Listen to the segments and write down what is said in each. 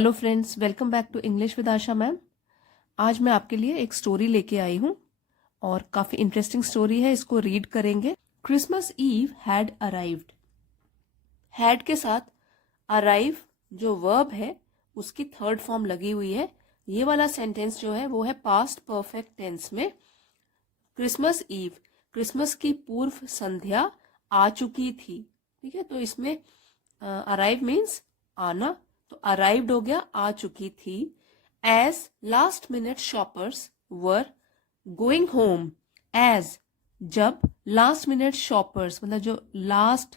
Hello friends, welcome back to English with Asha ma'am. आज मैं आपके लिए एक स्टोरी लेके आई हूँ और काफ़ी इंटरेस्टिंग स्टोरी है। इसको रीड करेंगे। Christmas Eve had arrived. Had के साथ अराइव जो वर्ब है उसकी थर्ड फॉर्म लगी हुई है। ये वाला सेंटेंस जो है वो है पास्ट परफेक्ट टेंस में। क्रिसमस ईव, क्रिसमस की पूर्व संध्या आ चुकी थी। ठीक है, तो इसमें अराइव मीन्स आना, तो अराइव्ड हो गया आ चुकी थी। As last minute shoppers were going home. As जब लास्ट मिनट शॉपर्स मतलब जो लास्ट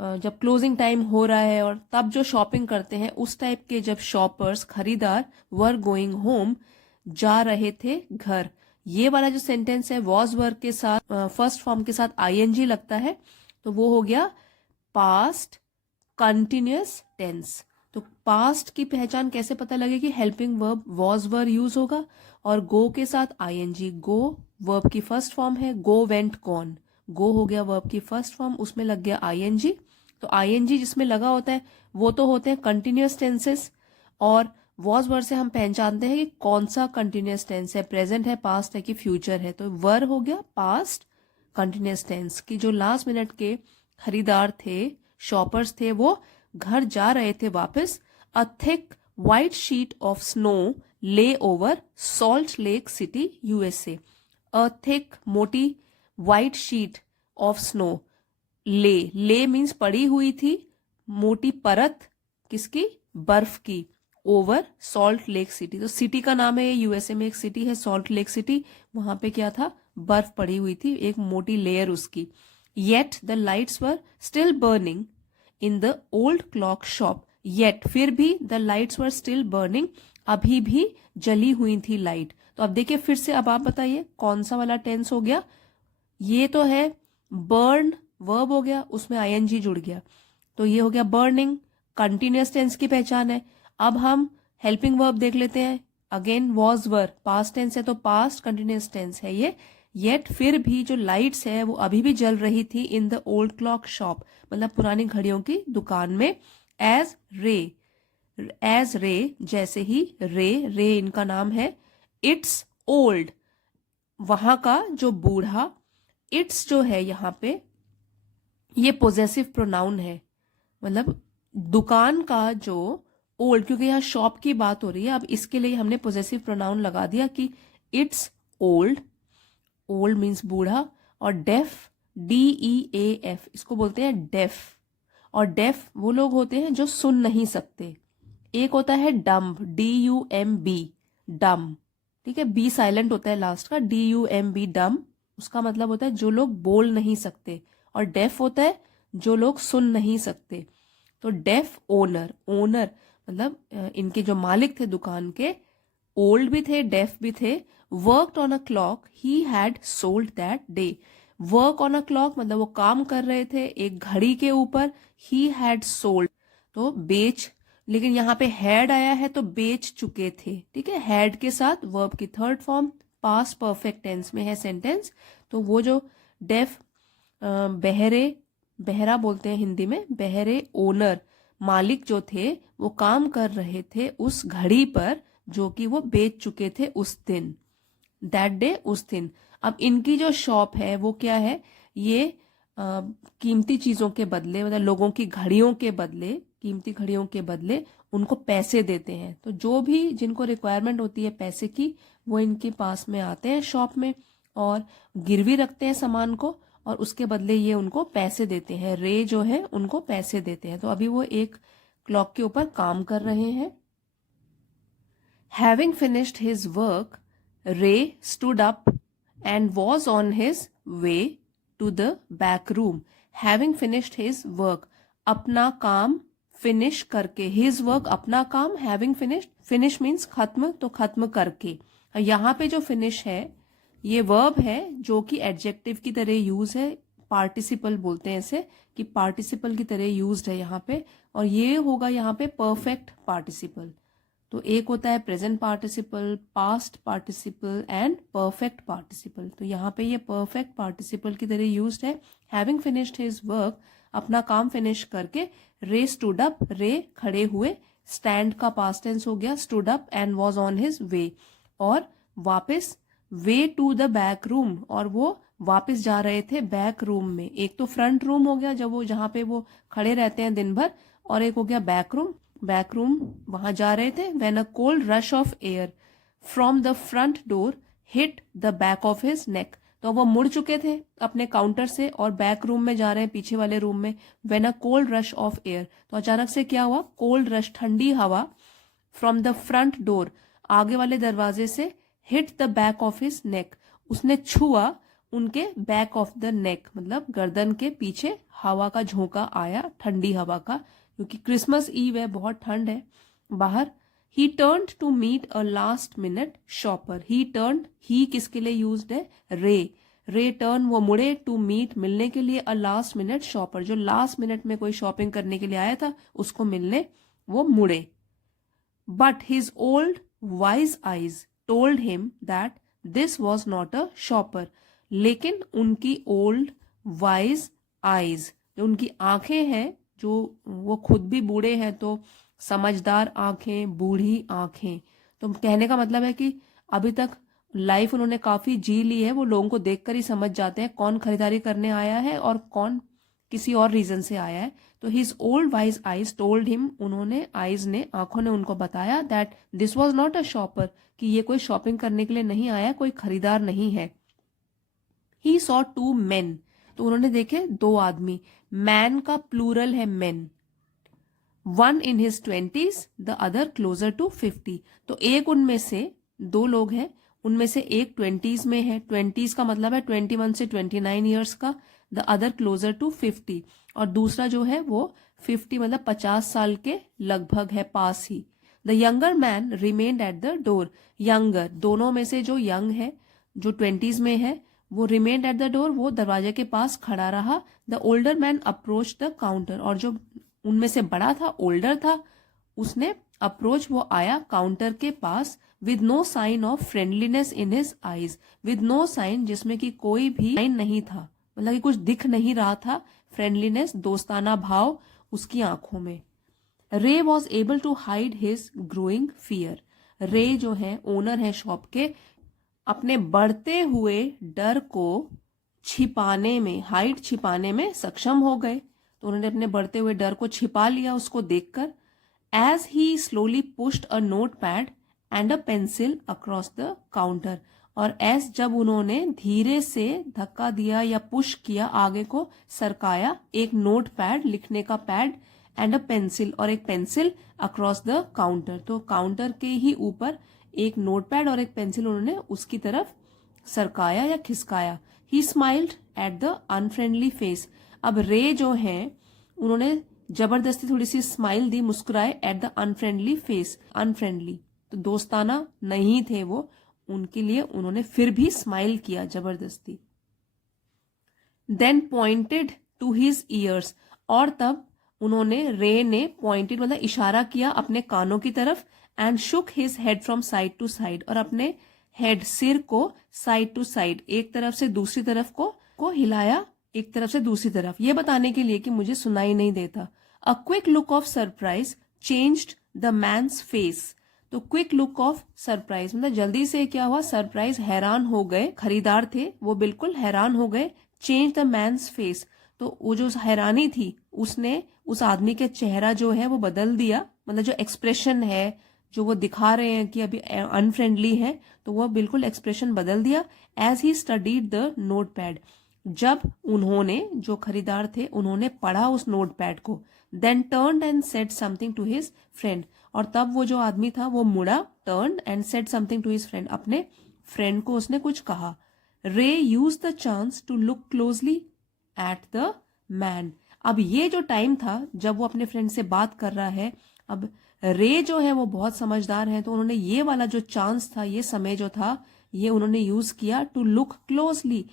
जब क्लोजिंग टाइम हो रहा है और तब जो शॉपिंग करते हैं उस टाइप के जब शॉपर्स खरीदार वर गोइंग होम जा रहे थे घर। ये वाला जो सेंटेंस है वॉज वर्ब के साथ फर्स्ट फॉर्म के साथ आईएनजी लगता है, तो वो हो गया पास्ट कंटिन्यूअस टेंस। तो पास्ट की पहचान कैसे पता लगेगी? Helping verb was verb use होगा और गो के साथ आईएनजी। गो वर्ब की फर्स्ट फॉर्म है, गो वेंट गॉन। गो हो गया वर्ब की फर्स्ट फॉर्म, उसमें लग गया आईएनजी। तो आईएनजी जिसमें लगा होता है वो तो होते हैं कंटिन्यूअस टेंसेस, और वॉज वर्ब से हम पहचानते हैं कि कौन सा कंटिन्यूअस टेंस है, प्रेजेंट है, पास्ट है कि फ्यूचर है। तो वर्ब हो गया पास्ट कंटिन्यूअस टेंस की जो लास्ट मिनट के खरीदार थे, शॉपर्स थे, वो घर जा रहे थे वापस। A thick white sheet of snow lay over Salt Lake City USA. A thick मोटी white sheet of snow, lay means पड़ी हुई थी, मोटी परत किसकी? बर्फ की। ओवर सॉल्ट लेक सिटी, तो सिटी का नाम है ये, यूएसए में एक सिटी है सॉल्ट लेक सिटी, वहां पे क्या था? बर्फ पड़ी हुई थी, एक मोटी लेयर उसकी। Yet the lights were still burning in the old clock shop. Yet फिर भी, the lights were still burning अभी भी जली हुई थी लाइट। तो अब देखिए फिर से, अब आप बताइए कौन सा वाला टेंस हो गया? ये तो है बर्न वर्ब हो गया, उसमें आईएनजी जुड़ गया, तो ये हो गया बर्निंग। कंटिन्यूअस टेंस की पहचान है। अब हम हेल्पिंग वर्ब देख लेते हैं। Again was verb past tense है तो पास्ट कंटिन्यूअस टेंस है ये। येट फिर भी जो लाइट्स है वो अभी भी जल रही थी in the old clock shop, मतलब पुरानी घड़ियों की दुकान में। एज रे, एज रे जैसे ही, रे इनका नाम है। इट्स ओल्ड वहां का जो बूढ़ा, इट्स जो है यहाँ पे ये पोजेसिव प्रोनाउन है, मतलब दुकान का जो ओल्ड, क्योंकि यहाँ शॉप की बात हो रही है, अब इसके लिए हमने पोजेसिव प्रोनाउन लगा दिया कि इट्स ओल्ड। ओल्ड मीन्स बूढ़ा। और डेफ, DEAF, इसको बोलते हैं डेफ। और डेफ वो लोग होते हैं जो सुन नहीं सकते। एक होता है डम्ब, DUMB, डम। ठीक है, बी साइलेंट होता है लास्ट का, DUMB डम, उसका मतलब होता है जो लोग बोल नहीं सकते। और डेफ होता है जो लोग सुन नहीं सकते। तो डेफ ओनर, ओनर मतलब इनके जो मालिक थे दुकान के, ओल्ड भी थे डेफ भी थे। Worked on a clock he had sold that day. Work on a clock मतलब वो काम कर रहे थे एक घड़ी के ऊपर। ही हैड सोल्ड तो बेच, लेकिन यहाँ पे हैड आया है तो बेच चुके थे। ठीक है, हैड के साथ वर्ब की third form past perfect tense में है सेंटेंस। तो वो जो डेफ बहरे, बहरा बोलते हैं हिंदी में, बहरे ओनर मालिक जो थे वो काम कर रहे थे उस घड़ी पर जो कि वो बेच चुके थे उस दिन। दैट डे, उस दिन। अब इनकी जो शॉप है वो क्या है? ये कीमती चीजों के बदले, मतलब लोगों की घड़ियों के बदले, कीमती घड़ियों के बदले उनको पैसे देते हैं। तो जो भी जिनको रिक्वायरमेंट होती है पैसे की, वो इनके पास में आते हैं शॉप में और गिरवी रखते हैं सामान को, और उसके बदले ये उनको पैसे देते हैं। रे जो है उनको पैसे देते हैं। तो अभी वो एक क्लॉक के ऊपर काम कर रहे हैं। Having finished his work, Ray stood up and was on his way to the back room. Having finished his work, अपना काम फिनिश करके, his work अपना काम, having finished, finish means खत्म, तो खत्म करके। यहाँ पे जो finish है ये verb है जो कि एडजेक्टिव की तरह यूज है, पार्टिसिपल बोलते हैं इसे, कि पार्टिसिपल की तरह यूज्ड है यहाँ पे, और ये होगा यहाँ पे परफेक्ट पार्टिसिपल। तो एक होता है present participle, past participle and perfect participle. तो यहाँ पे ये परफेक्ट पार्टिसिपल की तरह यूज्ड है। हैविंग फिनिश्ड हिज वर्क, अपना काम फिनिश करके, रे स्टूड अप, रे खड़े हुए, स्टैंड का पास्ट टेंस हो गया, stood up and was on his way, और वापस way to the back room, और वो वापस जा रहे थे बैक रूम में। एक तो फ्रंट रूम हो गया जब वो जहां पे वो खड़े रहते हैं दिन भर, और एक हो गया बैक रूम। बैक रूम वहां जा रहे थे। When a cold rush of air from the front door hit the back of his neck, तो वो मुड़ चुके थे अपने काउंटर से और बैक रूम में जा रहे हैं, पीछे वाले रूम में। When a cold rush of air, तो अचानक से क्या हुआ, कोल्ड रश, ठंडी हवा, फ्रॉम द फ्रंट डोर, आगे वाले दरवाजे से, hit the back of his neck, उसने छुआ उनके बैक ऑफ द नेक, मतलब गर्दन के पीछे हवा का झोंका आया, ठंडी हवा का, क्योंकि क्रिसमस ईव है, बहुत ठंड है बाहर। He turn to meet a last minute shopper. He turn, he किसके लिए यूज्ड है, रे टर्न, वो मुड़े, टू मीट, मिलने के लिए, अ लास्ट मिनट शॉपर, जो लास्ट मिनट में कोई शॉपिंग करने के लिए आया था उसको मिलने वो मुड़े। But his old wise eyes told him that this was not a shopper, लेकिन उनकी ओल्ड वाइज आईज, जो उनकी आंखें हैं, जो वो खुद भी बूढ़े हैं तो समझदार आंखें, बूढ़ी आंखें, तो कहने का मतलब है कि अभी तक लाइफ उन्होंने काफी जी ली है, वो लोगों को देखकर ही समझ जाते हैं कौन खरीदारी करने आया है और कौन किसी और रीजन से आया है। तो his old wise eyes told him, उन्होंने, आईज ने, आंखों ने उनको बताया, that this was not a shopper, कि ये कोई शॉपिंग करने के लिए नहीं आया, कोई खरीदार नहीं है। ही सॉ टू मेन, तो उन्होंने देखे दो आदमी, मैन का प्लूरल है men, one in his 20s, the other closer to 50, तो एक उनमें से, दो लोग हैं, उनमें से एक 20s में है, 20s का मतलब है 21 से 29 ईयर्स का, द अदर क्लोजर टू 50, और दूसरा जो है वो 50 मतलब 50 साल के लगभग है, पास ही। The younger man remained at the door, younger, दोनों में से जो यंग है, जो 20s में है, वो रिमेन्ड एट द डोर, वो दरवाजे के पास खड़ा रहा। The older man approach the counter, और जो उनमें से बड़ा था, ओल्डर था, उसने अप्रोच, वो आया काउंटर के पास, with no sign of friendliness in his eyes, with no sign, जिसमें कि कोई भी साइन नहीं था, मतलब कि कुछ दिख नहीं रहा था, फ्रेंडलीनेस, दोस्ताना भाव उसकी आंखों में। Ray was able to hide his growing fear, Ray जो है ओनर है शॉप के, अपने बढ़ते हुए डर को छिपाने में, हाइड, छिपाने में सक्षम हो गए, तो उन्होंने अपने बढ़ते हुए डर को छिपा लिया उसको देखकर। As he slowly pushed a note pad and a pencil across the counter, और एज, जब उन्होंने धीरे से धक्का दिया या पुश किया, आगे को सरकाया, एक नोट पैड, लिखने का पैड, एंड अ पेंसिल, और एक पेंसिल, अक्रॉस द काउंटर, तो काउंटर के ही ऊपर एक नोटपैड और एक पेंसिल उन्होंने उसकी तरफ सरकाया या खिसकाया। He smiled at the unfriendly face, अब रे जो है उन्होंने जबरदस्ती थोड़ी सी स्माइल दी, मुस्कुराए, eight the unfriendly face, unfriendly तो दोस्ताना नहीं थे वो उनके लिए, उन्होंने फिर भी स्माइल किया जबरदस्ती। Then pointed to his ears, और तब उन्होंने, रे ने, पॉइंटेड मतलब इशारा किया अपने कानों की तरफ, and shook his head from side to side, और अपने हेड, सिर को साइड टू साइड, एक तरफ से दूसरी तरफ को हिलाया, एक तरफ से दूसरी तरफ, ये बताने के लिए कि मुझे सुनाई नहीं देता। A quick look of surprise changed the man's face, तो क्विक लुक ऑफ सरप्राइज मतलब जल्दी से क्या हुआ, सरप्राइज, हैरान हो गए, खरीदार थे वो बिल्कुल हैरान हो गए। चेंज द मैन्स फेस, तो वो जो हैरानी थी उसने उस आदमी के चेहरा जो है वो बदल दिया, मतलब जो एक्सप्रेशन है, जो वो दिखा रहे हैं कि अभी अनफ्रेंडली है, तो वो बिल्कुल एक्सप्रेशन बदल दिया। As he studied the note pad, जब उन्होंने, जो खरीदार थे, उन्होंने पढ़ा उस नोट पैड को। Then turn and said something to his friend, और तब वो जो आदमी था वो मुड़ा, turn and said something to his friend, अपने फ्रेंड को उसने कुछ कहा। Ray use the chance to look closely at the man, अब ये जो टाइम था जब वो अपने फ्रेंड से बात कर रहा है, अब रे जो है वो बहुत समझदार है, तो उन्होंने ये वाला जो चांस था, ये समय जो था, ये उन्होंने यूज किया टू लुक क्लोजली,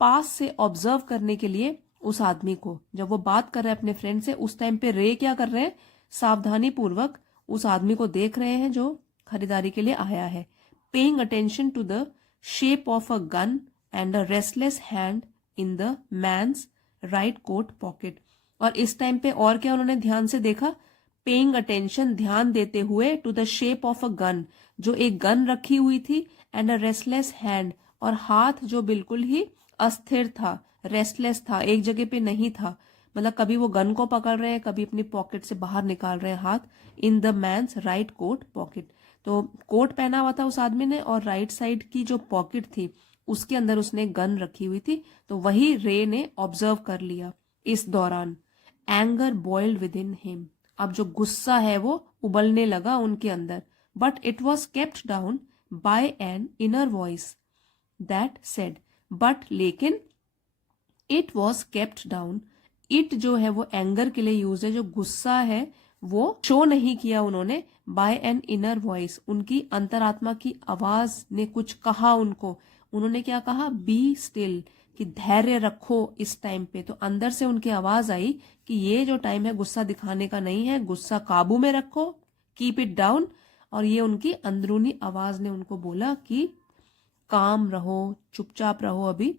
पास से ऑब्जर्व करने के लिए उस आदमी को। जब वो बात कर रहे हैं अपने फ्रेंड से, उस टाइम पे रे क्या कर रहे हैं, सावधानी पूर्वक उस आदमी को देख रहे हैं जो खरीदारी के लिए आया है। Paying attention to the shape of a gun and a restless hand in the man's right coat pocket, और इस टाइम पे और क्या उन्होंने ध्यान से देखा, पेइंग अटेंशन, ध्यान देते हुए, to the shape of a gun, जो एक गन रखी हुई थी, एंड अ रेस्टलेस हैंड, और हाथ जो बिल्कुल ही अस्थिर था, रेस्टलेस था, एक जगह पे नहीं था, मतलब कभी वो गन को पकड़ रहे हैं, कभी अपनी पॉकेट से बाहर निकाल रहे हैं हाथ, in the man's right coat pocket. तो कोट पहना हुआ था उस आदमी ने, और राइट साइड की जो पॉकेट थी उसके अंदर उसने गन रखी हुई थी, तो वही रे ने ऑब्जर्व कर लिया इस दौरान। Anger boiled within him, अब जो गुस्सा है वो उबलने लगा उनके अंदर, but it was kept down by an inner voice that said, but लेकिन it was kept down, it जो है वो एंगर के लिए यूज है, जो गुस्सा है वो शो नहीं किया उन्होंने, बाय एन इनर वॉइस, उनकी अंतरात्मा की आवाज ने कुछ कहा उनको, उन्होंने क्या कहा, बी स्टिल, कि धैर्य रखो इस टाइम पे, तो अंदर से उनकी आवाज आई कि ये जो टाइम है गुस्सा दिखाने का नहीं है, गुस्सा काबू में रखो, कीप इट डाउन, और ये उनकी अंदरूनी आवाज ने उनको बोला कि काम रहो, चुपचाप रहो अभी।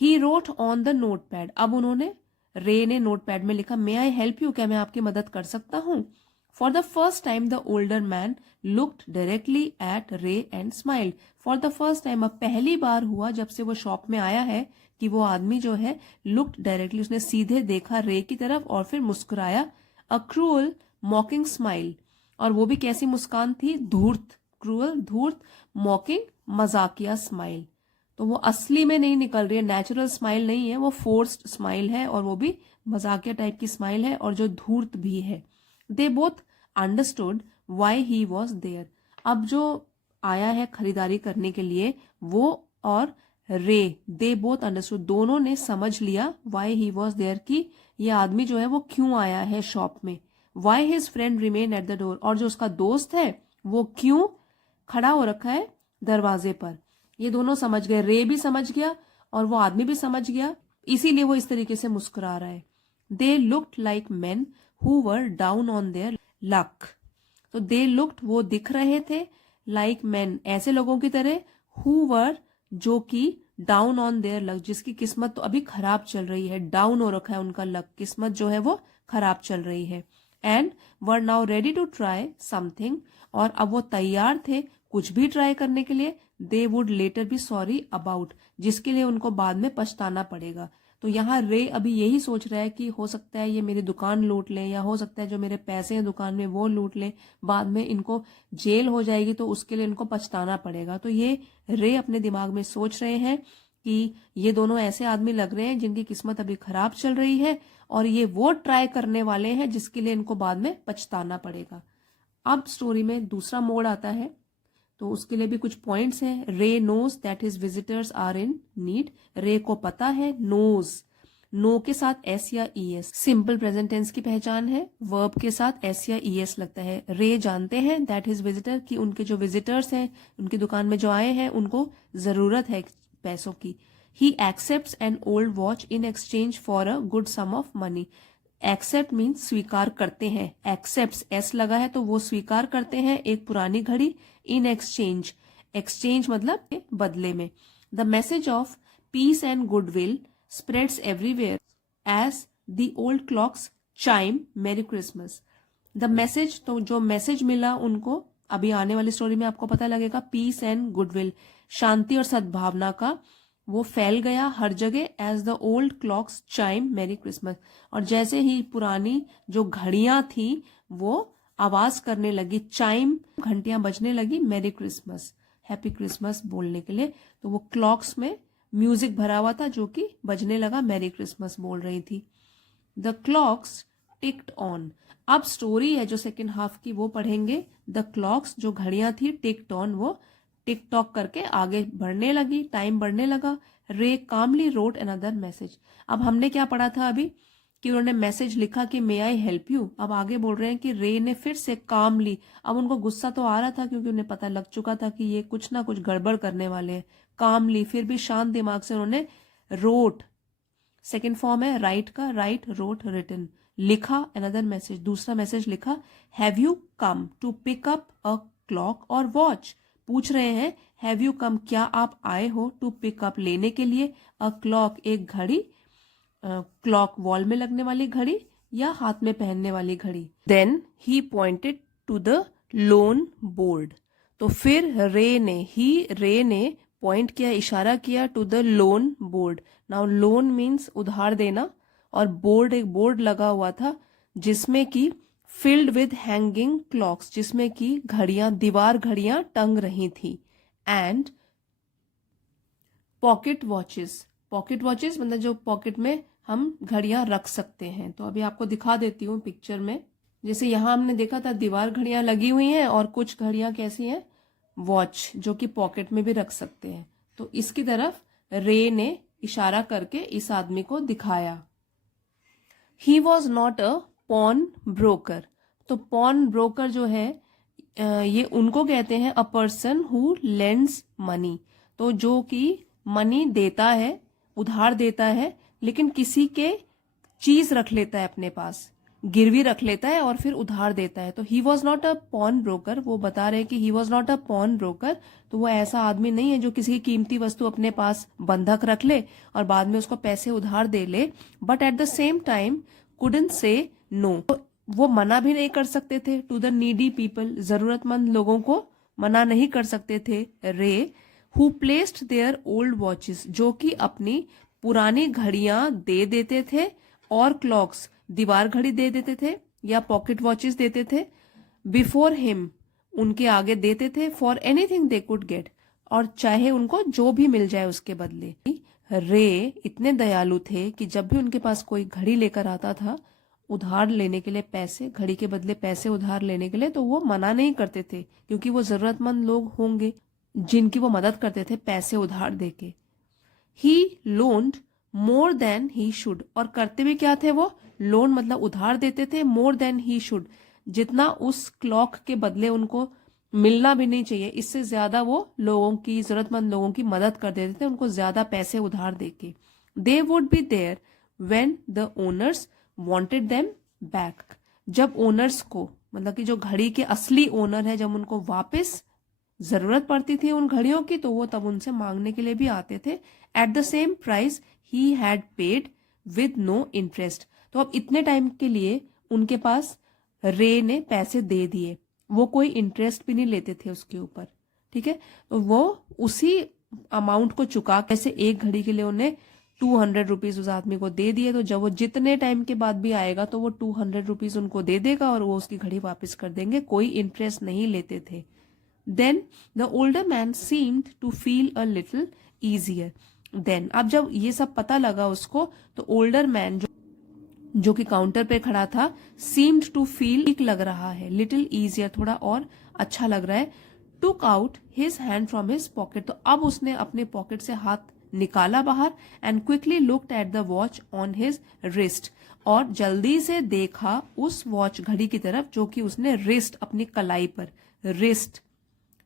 He wrote on the note pad, अब उन्होंने, रे ने नोट पैड में लिखा, मे आई हेल्प यू, क्या मैं आपकी मदद कर सकता हूं। For the first time the older man looked directly at Ray and smiled, for the first time, अब पहली बार हुआ जब से वो शॉप में आया है कि वो आदमी जो है लुक्ड डायरेक्टली, उसने सीधे देखा रे की तरफ और फिर मुस्कुराया, अ क्रूअल मॉकिंग स्माइल, और वो भी कैसी मुस्कान थी, धूर्त, क्रूअल धूर्त, मॉकिंग मजाकिया स्माइल, तो वो असली में नहीं निकल रही है, नेचुरल स्माइल नहीं है, वो फोर्स्ड स्माइल है, और वो भी मजाकिया टाइप की स्माइल है, और जो धूर्त भी है। They both understood why he was there, अब जो आया है खरीदारी करने के लिए वो और रे, दे बोथ अंडरस्टूड, दोनों ने समझ लिया, वाई ही वॉज देयर, की ये आदमी जो है वो क्यों आया है शॉप में, why his friend remain at the door, और जो उसका दोस्त है वो क्यों खड़ा हो रखा है दरवाजे पर, ये दोनों समझ गए, रे भी समझ गया और वो आदमी भी समझ गया, इसीलिए वो इस तरीके से मुस्कुरा रहा है। They looked like men who were down on their luck, तो दे लुक्ड, वो दिख रहे थे, लाइक मेन, ऐसे लोगों की तरह, हु वर, जो कि, डाउन ऑन देयर लक, जिसकी किस्मत तो अभी खराब चल रही है, डाउन हो रखा है उनका लक, किस्मत जो है वो खराब चल रही है, and were now ready to try something, और अब वो तैयार थे कुछ भी ट्राई करने के लिए, they would later be sorry about, जिसके लिए उनको बाद में पछताना पड़ेगा। तो यहाँ रे अभी यही सोच रहा है कि हो सकता है ये मेरी दुकान लूट ले, या हो सकता है जो मेरे पैसे हैं दुकान में वो लूट ले, बाद में इनको जेल हो जाएगी तो उसके लिए इनको पछताना पड़ेगा। तो ये रे अपने दिमाग में सोच रहे हैं कि ये दोनों ऐसे आदमी लग रहे हैं जिनकी किस्मत अभी खराब चल रही है, और ये वो ट्राई करने वाले हैं जिसके लिए इनको बाद में पछताना पड़ेगा। अब स्टोरी में दूसरा मोड़ आता है, तो उसके लिए भी कुछ पॉइंट्स हैं। Ray knows that his visitors are in need, Ray को पता है, नोज, नो के साथ एस या E S, simple present tense की पहचान है, वर्ब के साथ एस या ई एस लगता है। रे जानते हैं दैट हिज विजिटर, कि उनके जो विजिटर्स हैं, उनकी दुकान में जो आए हैं, उनको जरूरत है पैसों की। He accepts an old watch in exchange for a good sum of money, accept means स्वीकार करते हैं, एक्सेप्ट एस लगा है तो वो स्वीकार करते हैं एक पुरानी घड़ी, इन एक्सचेंज, एक्सचेंज मतलब बदले में। The message of peace and goodwill spreads everywhere as the old clocks chime merry Christmas. The message, तो जो मैसेज मिला उनको, अभी आने वाली स्टोरी में आपको पता लगेगा, पीस एंड गुडविल, शांति और सद्भावना का, वो फैल गया हर जगह, as the old clocks chime merry Christmas, और जैसे ही पुरानी जो घड़ियां थी वो आवाज करने लगी, चाइम, घंटियां बजने लगी, मेरी क्रिसमस, हैप्पी क्रिसमस बोलने के लिए, तो वो क्लॉक्स में म्यूजिक भरा हुआ था जो कि बजने लगा, मेरी क्रिसमस बोल रही थी। द क्लॉक्स टिक्ड ऑन, अब स्टोरी है जो सेकेंड हाफ की वो पढ़ेंगे। द क्लॉक्स, जो घड़ियां थी, टिक्ड ऑन, वो टिक टॉक करके आगे बढ़ने लगी, टाइम बढ़ने लगा। रे कामली रोट अनदर मैसेज, अब हमने क्या पढ़ा था अभी कि उन्होंने मैसेज लिखा कि मे आई हेल्प यू, अब आगे बोल रहे हैं कि रे ने फिर से कामली, अब उनको गुस्सा तो आ रहा था क्योंकि उन्हें पता लग चुका था कि ये कुछ ना कुछ गड़बड़ करने वाले हैं, कामली, फिर भी शांत दिमाग से उन्होंने रोट, सेकेंड फॉर्म है राइट का, राइट, रोट, रिटन, लिखा अनदर मैसेज, दूसरा मैसेज लिखा, have you come to pick up a clock or watch, पूछ रहे हैं हैव यू कम, क्या आप आए हो, टू पिक अप, लेने के लिए, अ क्लॉक, एक घड़ी, क्लॉक वॉल में लगने वाली घड़ी, या हाथ में पहनने वाली घड़ी। Then he pointed to the loan board, तो फिर रे ने पॉइंट किया, इशारा किया to the loan board. Now loan means उधार देना, और बोर्ड एक बोर्ड लगा हुआ था जिसमें कि फिल्ड विद हैंगिंग क्लॉक्स, जिसमें कि दीवार घड़ियां टंग रही थी। एंड पॉकेट वॉचेस मतलब जो पॉकेट में हम घड़ियां रख सकते हैं। तो अभी आपको दिखा देती हूँ पिक्चर में। जैसे यहाँ हमने देखा था दीवार घड़ियां लगी हुई हैं, और कुछ घड़ियां कैसी हैं, वॉच, जो कि पॉकेट में भी रख सकते हैं। तो इसकी तरफ रे ने इशारा करके इस आदमी को दिखाया। He was not a pawn broker, तो पॉन ब्रोकर जो है ये उनको कहते हैं a person who lends money, तो जो कि मनी देता है, उधार देता है, लेकिन किसी के चीज रख लेता है, अपने पास गिरवी रख लेता है और फिर उधार देता है। तो he was not a pawn broker, वो बता रहे हैं कि he was not a pawn broker, तो वो ऐसा आदमी नहीं है जो किसी की कीमती वस्तु अपने पास बंधक रख ले और बाद में उसको पैसे उधार दे ले, but at the same time couldn't से नो, वो मना भी नहीं कर सकते थे टू द नीडी पीपल, जरूरतमंद लोगों को मना नहीं कर सकते थे रे, who placed their old watches, जो कि अपनी पुरानी घड़ियां दे देते थे, और क्लॉक्स, दीवार घड़ी दे देते थे या पॉकेट वॉचेस देते थे, बिफोर हिम, उनके आगे देते थे, for anything they could get, और चाहे उनको जो भी मिल जाए उसके बदले। रे इतने दयालु थे कि जब भी उनके पास कोई घड़ी लेकर आता था उधार लेने के लिए पैसे, घड़ी के बदले पैसे उधार लेने के लिए, तो वो मना नहीं करते थे, क्योंकि वो जरूरतमंद लोग होंगे जिनकी वो मदद करते थे पैसे उधार देके। ही लोन्ड मोर देन ही शुड, और करते भी क्या थे वो, लोन मतलब उधार देते थे, मोर देन ही शुड, जितना उस क्लॉक के बदले उनको मिलना भी नहीं चाहिए, इससे ज्यादा वो लोगों की, जरूरतमंद लोगों की मदद कर देते थे, उनको ज्यादा पैसे उधार देके। They would be there when the owners wanted them back, जब ओनर्स को, मतलब कि जो घड़ी के असली ओनर है, जब उनको वापस जरूरत पड़ती थी उन घड़ियों की, तो वो तब उनसे मांगने के लिए भी आते थे। At the same price he had paid with no interest, तो अब इतने टाइम के लिए उनके पास रे ने पैसे दे दिए, वो कोई इंटरेस्ट भी नहीं लेते थे उसके ऊपर, ठीक है। तो वो उसी अमाउंट को चुका, कैसे एक घड़ी के लिए उन्हें 200 रुपीज उस आदमी को दे दिए, तो जब वो जितने टाइम के बाद भी आएगा तो वो 200 रुपीज उनको दे देगा और वो उसकी घड़ी वापस कर देंगे, कोई इंटरेस्ट नहीं लेते थे। Then the older man seemed to feel a little easier, then अब जब ये सब पता लगा उसको, तो ओल्डर मैन जो कि काउंटर पे खड़ा था, सीम्ड टू फील, ठीक लग रहा है, लिटिल ईजियर, थोड़ा और अच्छा लग रहा है, took out his hand from his pocket, तो अब उसने अपने पॉकेट से हाथ निकाला बाहर, and quickly looked at the watch on his wrist, और जल्दी से देखा उस वॉच घड़ी की तरफ जो कि उसने रिस्ट, अपनी कलाई पर, रिस्ट,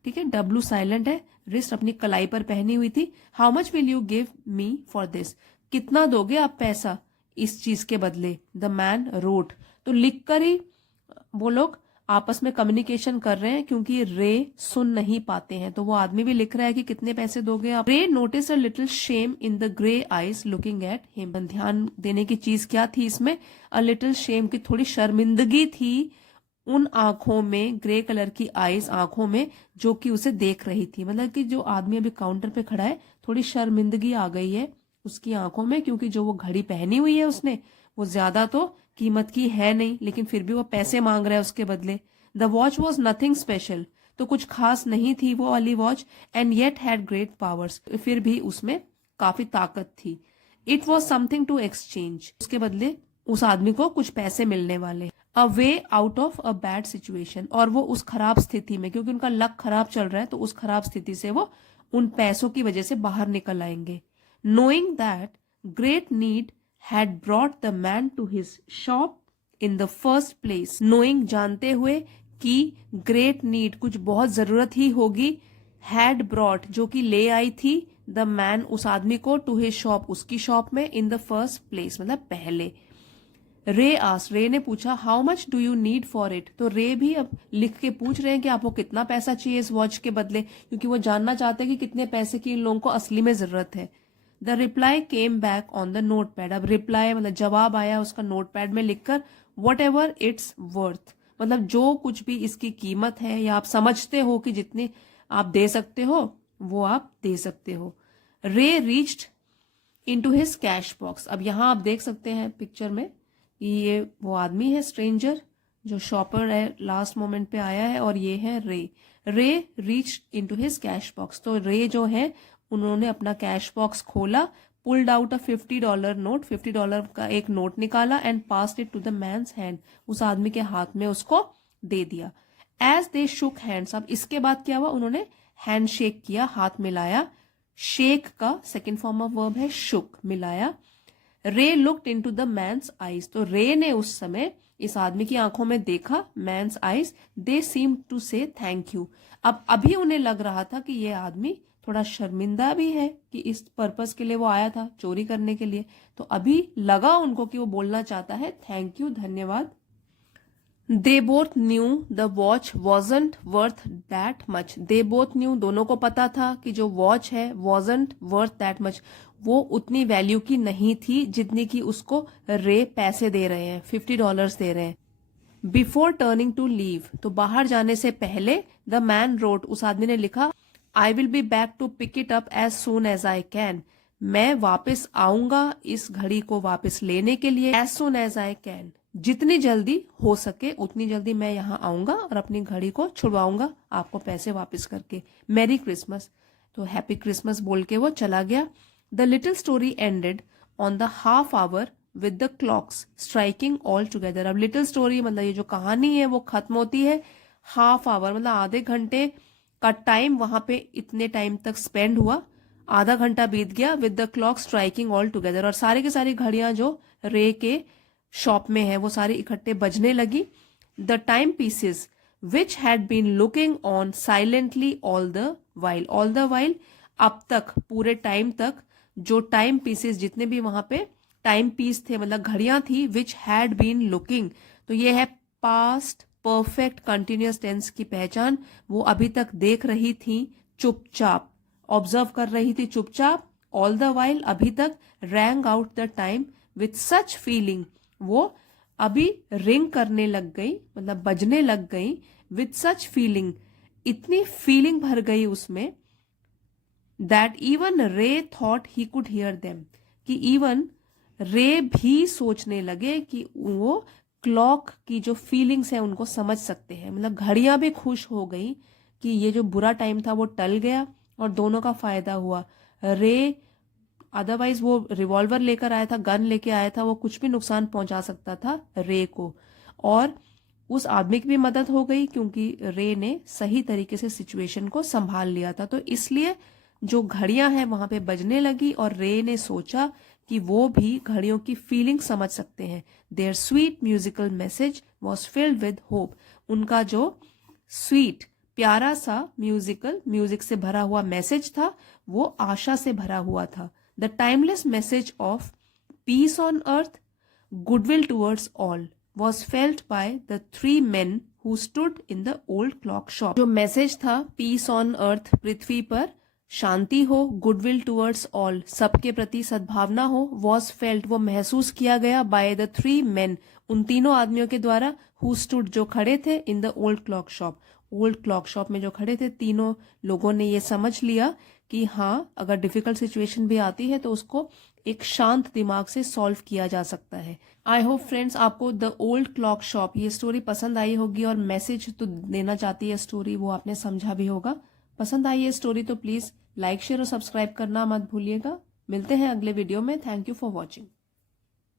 ठीक है, डब्लू साइलेंट है, रिस्ट अपनी कलाई पर पहनी हुई थी। How much will you give me for this, कितना दोगे आप पैसा इस चीज के बदले। द मैन रोट, तो लिखकर ही वो लोग आपस में कम्युनिकेशन कर रहे हैं, क्योंकि रे सुन नहीं पाते हैं, तो वो आदमी भी लिख रहा है कि कितने पैसे दोगे आप। रे notice a little shame in the grey eyes looking at him, ध्यान देने की चीज क्या थी इसमें, अ लिटिल शेम, की थोड़ी शर्मिंदगी थी उन आंखों में, ग्रे कलर की आईज, आंखों में, जो कि उसे देख रही थी, मतलब कि जो आदमी अभी काउंटर पे खड़ा है, थोड़ी शर्मिंदगी आ गई है उसकी आंखों में, क्योंकि जो वो घड़ी पहनी हुई है उसने, वो ज्यादा तो कीमत की है नहीं, लेकिन फिर भी वो पैसे मांग रहा है उसके बदले। The watch was nothing special, तो कुछ खास नहीं थी वो वाली watch, and yet had great powers, फिर भी उसमें काफी ताकत थी। It was something to exchange, उसके बदले उस आदमी को कुछ पैसे मिलने वाले। A way out of a bad situation, और वो उस खराब स्थिति में, क्योंकि उनका लक खराब चल रहा है, तो उस खराब स्थिति से वो उन पैसों की वजह से बाहर निकल आएंगे। Knowing that great need had brought the man to his shop in the first place, knowing, जानते हुए कि great need, कुछ बहुत जरूरत ही होगी, had brought, जो कि ले आई थी, the man, उस आदमी को, to his shop, उसकी शॉप में, in the first place, मतलब पहले। रे आस्क्ड, रे ने पूछा, how much do you need for it, तो रे भी अब लिख के पूछ रहे हैं कि आपको कितना पैसा चाहिए इस वॉच के बदले, क्योंकि वो जानना चाहते हैं कि कितने पैसे की इन लोगों को असली में जरूरत है। The reply came back on the note pad. अब रिप्लाई मतलब जवाब आया उसका नोट पैड में लिखकर, वट एवर इट्स वर्थ, मतलब जो कुछ भी इसकी कीमत है या आप समझते हो कि जितनी आप दे सकते हो वो आप दे सकते हो। रे reached into his cash box. अब यहां आप देख सकते हैं पिक्चर में कि ये वो आदमी है स्ट्रेंजर जो शॉपर है, लास्ट मोमेंट पे आया है, और ये है Ray. Ray reached into his cash box, तो रे जो है उन्होंने अपना कैश बॉक्स खोला, पुल्ड आउट अ $50 नोट, $50 का एक नोट निकाला, and passed it to the man's hand, उस आदमी के हाथ में उसको दे दिया। एज दे शुक हैंड्स, अब इसके बाद क्या हुआ, उन्होंने हैंड शेक किया, हाथ मिलाया। शेक का सेकेंड फॉर्म ऑफ वर्ब है शुक, मिलाया। Ray looked into the man's eyes, तो रे ने उस समय इस आदमी की आंखों में देखा, man's eyes, they seem to say thank you. अब अभी उन्हें लग रहा था कि ये आदमी थोड़ा शर्मिंदा भी है कि इस पर्पस के लिए वो आया था, चोरी करने के लिए, तो अभी लगा उनको कि वो बोलना चाहता है थैंक यू, धन्यवाद। They both new the watch wasn't worth that much. They both new, दोनों को पता था कि जो वॉच है वॉजंट वर्थ दैट मच, वो उतनी वैल्यू की नहीं थी जितनी की उसको रे पैसे दे रहे हैं, $50 दे रहे हैं। बिफोर टर्निंग टू लीव, तो बाहर जाने से पहले द मैन रोट, उस आदमी ने लिखा, I will be back to pick it up as soon as I can, मैं वापस आऊंगा इस घड़ी को वापस लेने के लिए, as soon as I can, जितनी जल्दी हो सके उतनी जल्दी मैं यहाँ आऊंगा और अपनी घड़ी को छुड़वाऊंगा आपको पैसे वापस करके, मैरी क्रिसमस। तो हैप्पी क्रिसमस बोल के वो चला गया। The little story ended on the half hour with the clocks striking all together. अब लिटिल स्टोरी मतलब ये जो कहानी है वो खत्म होती है हाफ आवर, मतलब आधे घंटे का टाइम वहां पे इतने टाइम तक स्पेंड हुआ, आधा घंटा बीत गया, with the clock striking all together, और सारी की सारी घड़ियां जो रे के शॉप में है वो सारी इकट्ठे बजने लगी। The timepieces which had been looking on silently all the while, अब तक पूरे टाइम तक जो टाइम पीसेस जितने भी वहां पे टाइम पीस थे मतलब घड़ियां थी, विच हैड बीन लुकिंग, तो ये है पास्ट परफेक्ट कंटिन्यूअस टेंस की पहचान, वो अभी तक देख रही थी चुपचाप, ऑब्जर्व कर रही थी चुपचाप, ऑल द वाइल अभी तक, wrong out the time with such feeling, वो अभी रिंग करने लग गई मतलब बजने लग गई, विथ सच फीलिंग, इतनी फीलिंग भर गई उसमें, दैट इवन रे thought he could hear them, कि इवन रे भी सोचने लगे कि वो क्लॉक की जो फीलिंग्स है उनको समझ सकते हैं, मतलब घड़ियां भी खुश हो गई कि ये जो बुरा टाइम था वो टल गया और दोनों का फायदा हुआ। रे अदरवाइज वो रिवॉल्वर लेकर आया था, गन लेके आया था, वो कुछ भी नुकसान पहुंचा सकता था रे को, और उस आदमी की भी मदद हो गई क्योंकि रे ने सही तरीके से सिचुएशन को संभाल लिया था। तो इसलिए जो घड़ियां हैं वहां पे बजने लगी और रे ने सोचा कि वो भी घड़ियों की फीलिंग समझ सकते हैं। Their sweet musical message was filled with hope, उनका जो स्वीट प्यारा सा म्यूजिक से भरा हुआ मैसेज था वो आशा से भरा हुआ था। The timeless message of piece on earth, goodwill towards all was felt by the 3 men who stood in the old clock shop. जो मैसेज था पीस ऑन अर्थ, पृथ्वी पर शांति हो, गुडविल टूवर्ड्स ऑल, सबके प्रति सद्भावना हो, वॉज फेल्ट, वो महसूस किया गया, बाय द 3 men, उन तीनों आदमियों के द्वारा, हु स्टूड, जो खड़े थे, in the old clock shop, old clock shop में जो खड़े थे, तीनों लोगों ने ये समझ लिया कि हाँ अगर डिफिकल्ट सिचुएशन भी आती है तो उसको एक शांत दिमाग से सॉल्व किया जा सकता है। आई होप फ्रेंड्स आपको द ओल्ड क्लॉक शॉप ये स्टोरी पसंद आई होगी और मैसेज तो देना चाहती है स्टोरी वो आपने समझा भी होगा। पसंद आई है स्टोरी तो प्लीज लाइक शेयर और सब्सक्राइब करना मत भूलिएगा। मिलते हैं अगले वीडियो में। Thank you for watching.